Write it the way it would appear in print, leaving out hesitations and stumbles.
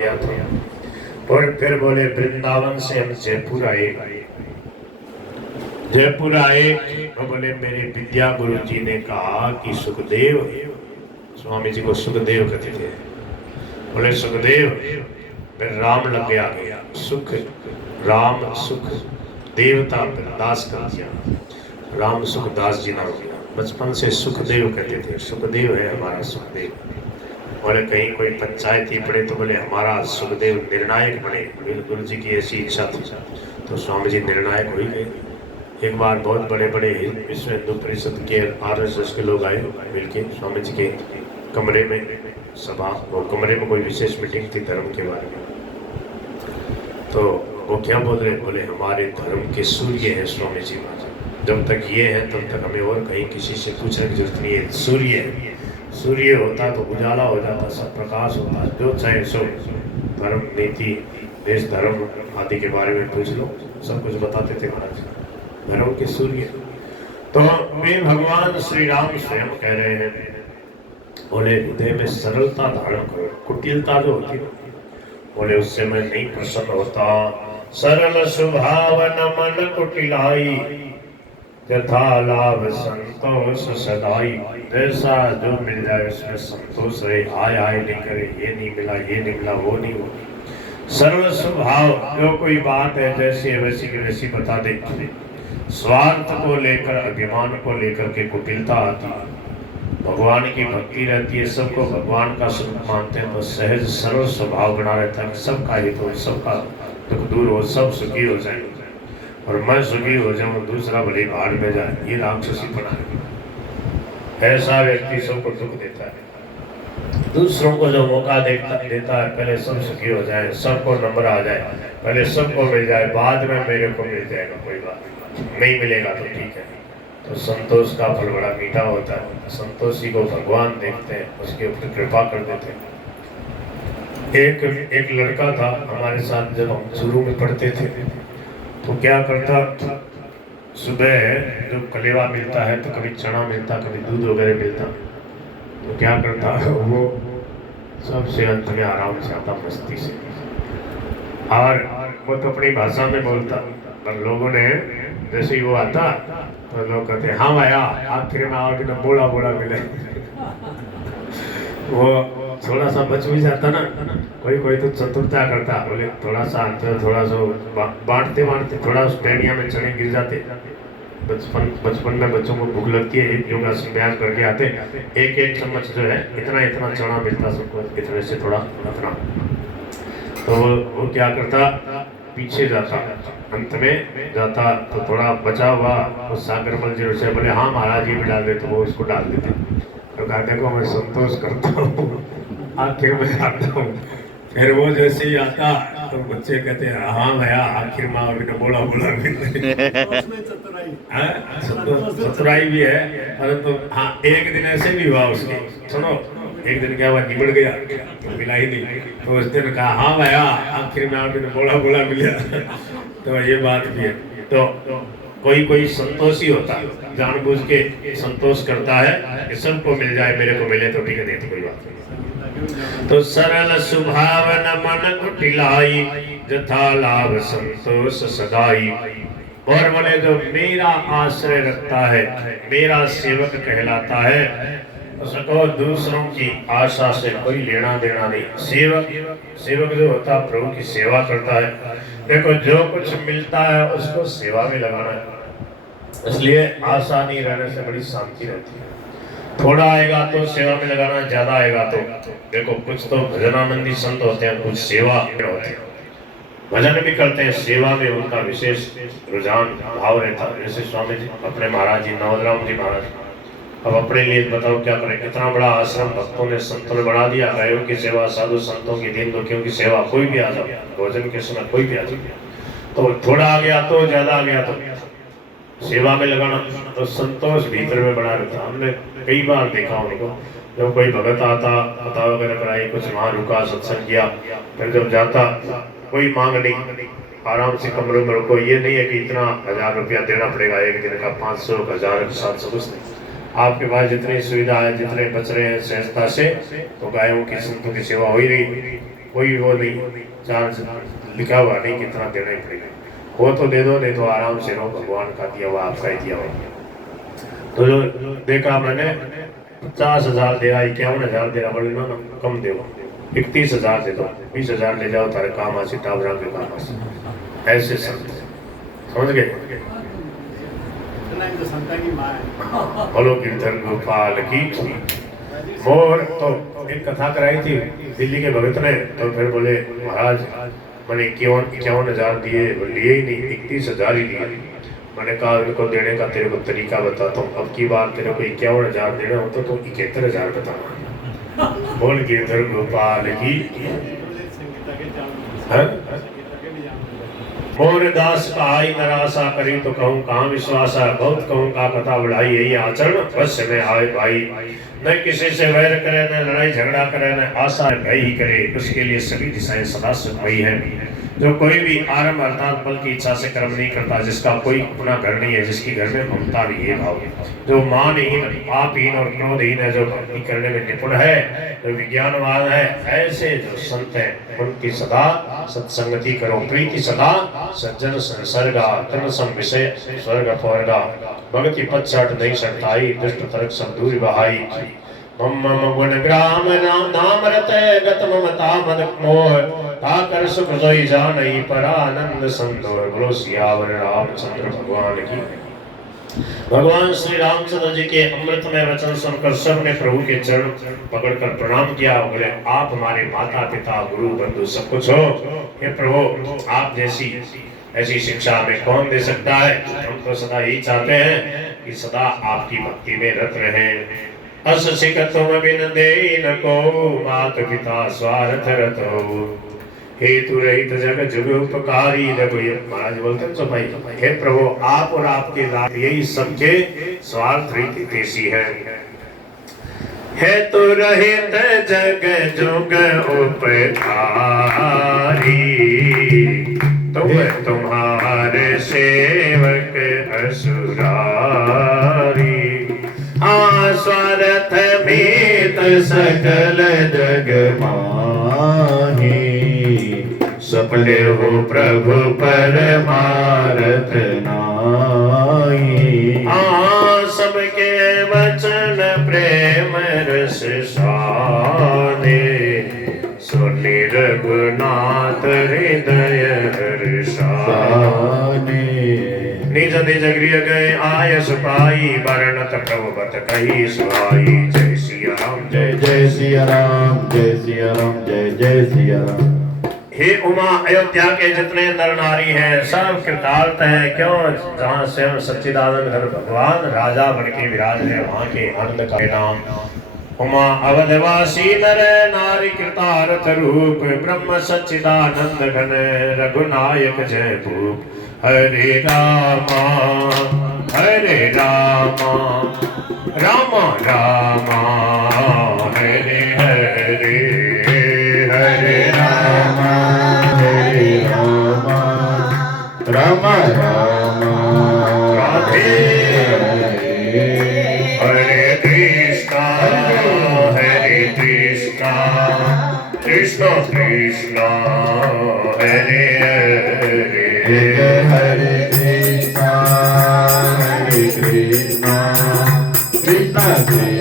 गया था। और फिर बोले वृंदावन से हम जयपुर आए। जयपुर आए तो बोले मेरे विद्या गुरु जी ने कहा कि सुखदेव, स्वामी जी को सुखदेव कहते थे, बोले सुखदेव फिर राम लग गया, सुख राम सुख देवता दास कर दिया, राम सुखदास जी नाम दिया। बचपन से सुखदेव कहते थे, सुखदेव है हमारा सुखदेव। बोले कहीं कोई पंचायती पड़े तो बोले हमारा सुखदेव निर्णायक बने। गुरु जी की ऐसी इच्छा थी तो स्वामी जी निर्णायक हो ही गए। एक बार बहुत बड़े बड़े विश्व हिंदू परिषद के RSS के लोग आए मिलके स्वामी जी के कमरे में, सभा वो कमरे में कोई विशेष मीटिंग थी धर्म के बारे में। तो वो क्या बोल रहे, बोले हमारे धर्म के सूर्य है स्वामी जी महाराज, जब तक ये है तब तक हमें और कहीं किसी से पूछने की जरूरत नहीं है। सूर्य है, सूर्य होता तो उजाला हो जाता, सब प्रकाश होता, जो चाहे सो धर्म नीति देश धर्म आदि के बारे में पूछ लो, सब कुछ बताते थे महाराज, धर्म के सूर्य। तो वे भगवान श्री राम स्वयं कह रहे हैं, बोले हृदय में सरलता धारण करो, कुटिलता जो होती है बोले उससे मैं नहीं प्रसन्न होता। सरल स्वभाव न मन कुटिलाई, यथा लाभ संतोष सदाई। जैसा जो मिल जाए उसमें संतोष रहे, आय आय नहीं करे, ये नहीं मिला ये नहीं मिला वो नहीं हो। सरल स्वभाव, जो कोई बात है जैसी है वैसी की वैसी बता दे। स्वार्थ को लेकर अभिमान को लेकर के कुटिलता आती है। भगवान की भक्ति रहती है, सबको भगवान का स्वरूप मानते हैं तो सहज सरल स्वभाव बना रहता है कि सबका हित हो, सबका दुख दूर हो, सब सुखी हो जाए और मैं सुखी हो जाऊं, दूसरा भले भाड़ में जाए, ये राक्षसी बना है। ऐसा व्यक्ति सबको दुख देता है। दूसरों को जो मौका देता है पहले सब सुखी हो जाए, सबको नंबर आ जाए, पहले सबको मिल जाए, बाद में मेरे को मिल जाएगा, कोई बात नहीं मिलेगा तो ठीक है। तो संतोष का फल बड़ा मीठा होता है। संतोषी को भगवान देखते हैं, उसके ऊपर कृपा कर देते हैं। एक लड़का था हमारे साथ, जब हम शुरू में पढ़ते थे तो क्या करता, सुबह जो कलेवा मिलता है तो कभी चना मिलता, कभी दूध वगैरह मिलता, तो क्या करता वो सबसे अंत में आराम से आता मस्ती से, और वो तो अपनी भाषा में बोलता, पर लोगों ने जैसे ही वो आता तो लोग कहते हाँ आया, आखिर में आओगे ना बोला बोला मिले। वो थोड़ा सा बच भी जाता ना, कोई कोई तो चतुरता करता, बोले थोड़ा सा अंतर, थोड़ा सा बांटते बांटते थोड़ा उस टहनिया में चने गिर जाते। बचपन में बच्चों को भूख लगती है, एक योगासन अभ्यास करके आते, एक एक चम्मच जो है इतना इतना चना मिलता सबको, इतने से थोड़ा इतना। तो वो क्या करता, पीछे जाता, अंत में जाता तो थोड़ा बचा हुआ उस सागर मल जी से बोले हाँ महाराज जी भी डाल दे, तो वो उसको डाल देते। तो कहा देखो मैं संतोष करता हूँ, आखिर में आता हूँ। फिर वो जैसे ही आता तो बच्चे कहते हैं हाँ भैया आखिर में अभी तो बोला बोला भी चतुराई भी है, परंतु हाँ एक दिन ऐसे भी हुआ उसके, सुनो एक दिन क्या हुआ, निबड़ गया तो मिला ही नहीं, तो उस दिन कहा हाँ भैया आखिर में आपने बोला बोला मिला। तो ये बात भी है। तो कोई कोई संतोषी होता है, जानबूझ के संतोष करता है कि सबको मिल जाए, मेरे को मिले तो ठीक है, नहीं तो कोई बात नहीं। तो सरल स्वभाव न मन कुटिलाई, यथा लाभ संतोष सदाई। और बोले जो मेरा आश्रय रखता है, मेरा सेवक कहलाता है, उसको दूसरों की आशा से कोई लेना देना नहीं। सेवक जो होता है प्रभु की सेवा करता है। देखो जो कुछ मिलता है उसको सेवा में लगाना है, इसलिए आशा नहीं रहने से बड़ी शांति रहती है। थोड़ा आएगा तो सेवा में लगाना, ज्यादा आएगा तो देखो कुछ तो भजनानंदी संत होते हैं, कुछ सेवा में होते हैं, भजन भी करते हैं, सेवा में उनका विशेष रुझान भाव रहता है। जैसे स्वामी जी अपने महाराज जी नवलराम जी महाराज, अब अपने लिए बताओ क्या करें, इतना बड़ा आश्रम भक्तों ने संतों ने बढ़ा दिया, गायों की सेवा, साधु संतों की, दीन दुखियों की सेवा, कोई भी आ जाओ भोजन के समय कोई भी आ जाए, तो थोड़ा आ गया तो ज्यादा आ गया तो सेवा में लगाना, तो संतोष भीतर में बना रहता। हमने कई बार देखा उनको, जब कोई भगत आता पता वगैरह कराई, कुछ वहाँ रुका सत्संग किया, फिर जब जाता कोई मांग नहीं, आराम से कमरों में रुको। ये नहीं है कि इतना 1000 रुपया देना पड़ेगा एक दिन का, 500 1000 700 कुछ नहीं, आपके पास जितनी सुविधा है, जितने बच रहे हैं सहजता से, तो गायों की संतों की सेवा हो ही रही। कोई वो नहीं, चार्ज लिखा हुआ नहीं कितना देना ही पड़ेगा, वो तो दे दो, नहीं तो आराम से रहो, भगवान का दिया हुआ आपका ही दिया हुआ। तो जो देखा मैंने 50,000 दे रहा, 51,000 दे रहा, बोले ना कम दे, 31,000 दे दो, 20,000 ले जाओ, तारे काम आसी टावरा के काम आसी। ऐसे संत समझ गए। बोलो गिरधर गोपाल की। मोर तो एक कथा कराई थी दिल्ली के भगत ने, तो फिर बोले महाराज मैंने 51,000 दिए, लिए ही नहीं, 31,000 ही दिए। मैंने कहा इनको देने का तेरे को तरीका बताता हूँ, अब की बार तेरे को 51,000 देना हो तो 71,000 बताना। बोल गिरधर गोपाल की। मोर दास कहाई नरासा करी तो कहूँ कहाँ विश्वासा, बहुत कहूँ का कथा बढ़ाई यही आचरण बस में आए भाई। न किसी से वैर करे, न लड़ाई झगड़ा करे, न आशा भय ही करे, उसके लिए सभी दिशाएं सदा सुखमयी है। जो कोई भी आरंभ अर्थात बल की इच्छा से कर्म नहीं करता, जिसका कोई अपना घर नहीं है, जिसकी घर में ममता भी है भाव, जो मानहीन पापहीन और क्रोधहीन है, जो भक्ति करने में निपुण है, जो विज्ञानवान है, ऐसे जो संत है उनकी सदा सत्संगति करो। प्रीति सदा सज्जन संसर्गा, तन सम विषय स्वर्ग स्वर्गा, भक्ति पच्छट नहीं सकताई, दुष्ट तरक सब दूर बहाई। मम गुण ग्राम नाम रत गत ममता मद मोह, ताकर सुख सोई जानई पर आनंद संतोष। बोलो सियावर रामचंद्र भगवान की। भगवान श्री रामचंद्र जी के अमृतमय वचन सुनकर सबने प्रभु के चरण पकड़कर प्रणाम किया। बोले आप हमारे माता पिता गुरु बंधु सब कुछ हो, हे प्रभु आप जैसी ऐसी शिक्षा हमें कौन दे सकता है। हम तो सदा यही चाहते हैं कि सदा आपकी भक्ति में रत रहें। अस सिख तुम बिन दे न को, मात पिता स्वार्थ रतो, हेतु रहित जग जुग उपकारी। देखो ये महाराज बोलते हैं तो भाई, हे प्रभु आप और आपके लाभ यही सबके स्वार्थ रहित देसी है। हेतु रहित जग जुग उपकारी, तुम तुम्हारे सेवक असुरारी। स्वार्थ मीत सकल जग माही, सपने हो प्रभु परमारथ नाई। सबके वचन प्रेम रस स्वाने, सुनि रघुनाथ हृदय हर्षाने। निज निज गृह गए आयस पाई, वर्णत प्रभु बत कही सुहाई। जय सिया राम जय जय सिया राम, जय सिया राम जय जय सिया राम। हे उमा अयोध्या के जितने नर नारी हैं सब कृतार्थ हैं, क्यों जहाँ स्वयं सच्चिदानंद घन भगवान राजा बन के विराज है, वहाँ के आनंद का नाम। उमा अवधवासी नर नारी कृतार्थ रूप, ब्रह्म सच्चिदानंद घन रघुनायक जय भूप। हरे रामा रामा रामा हरे हरे, हरे रामा रामा रामा राधे हरे कृष्णा कृष्ण कृष्ण हरे हरे, हरे कृष्णा कृष्ण कृष्ण